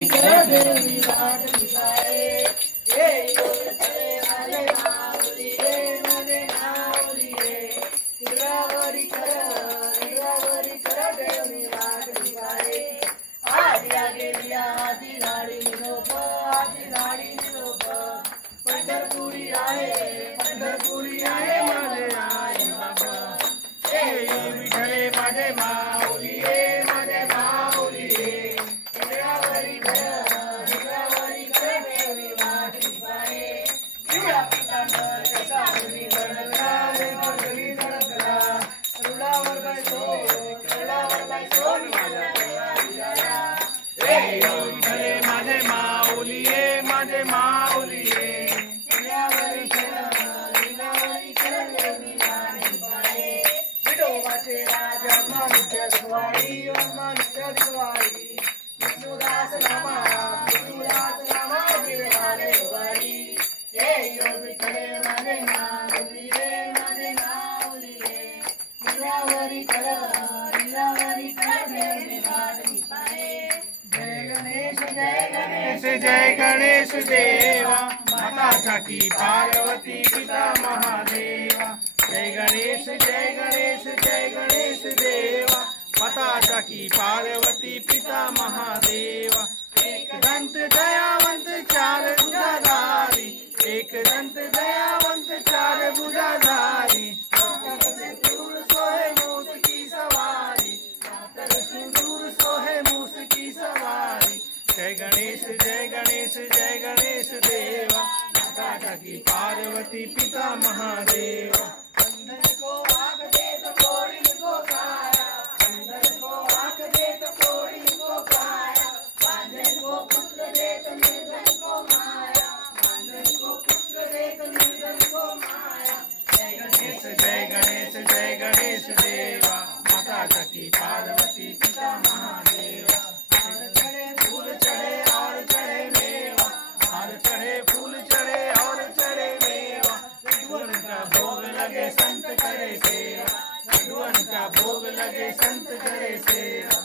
देवी वाट दिखाए ये करे वाले माऊलिये मने नाऊलिये हिरावरी कर देवी वाट दिखाए आगे लिया आधी गाडी निरोप पंढरपुरी आहे माझे आई बाबा हे विठले माझे माऊलिये हिरावरी कर देवी वाट दिखाए पिता कसा धडकला रुलावर बैसो माझ्या विठले माझे माऊलिये हिरावरी कर देवी वाट दिखाए विठोबाचे राजा मनुष्य स्वारी विष्णुदास रामा गिरवाले वारी हे विठले माझे माऊलिये हिरावरी कर देवी वाट दिखाए जय गणेश देवा माता छाती पार्वती पिता महादेवा जय गणेश देवा माता छाती पार्वती पिता महादेवा एक दंत दयावंत चार भुजाधारी एक दंत दयावंत चार भुजाधारी दूर सोहे मूस की सवारी दूर सोहे मूस की सवारी जय गणेश देवा माता छाती पार्वती पिता महादेवा अंदर को आग दे तो कोड़ी को काया अंदर को आग दे तो कोड़ी को काया बांधन को पुत्र दे तो निर्धन को माया बांधन को पुत्र दे तो निर्धन को माया जय गणेश देवा माता छाती पार्वती पिता महादेवा फूल चढ़े और चढ़े मेवा हार चढ़े फूल चढ़े और चढ़े मेवा लड्डुअन का भोग लगे संत करे सेवा लड्डुअन का भोग लगे संत करे सेवा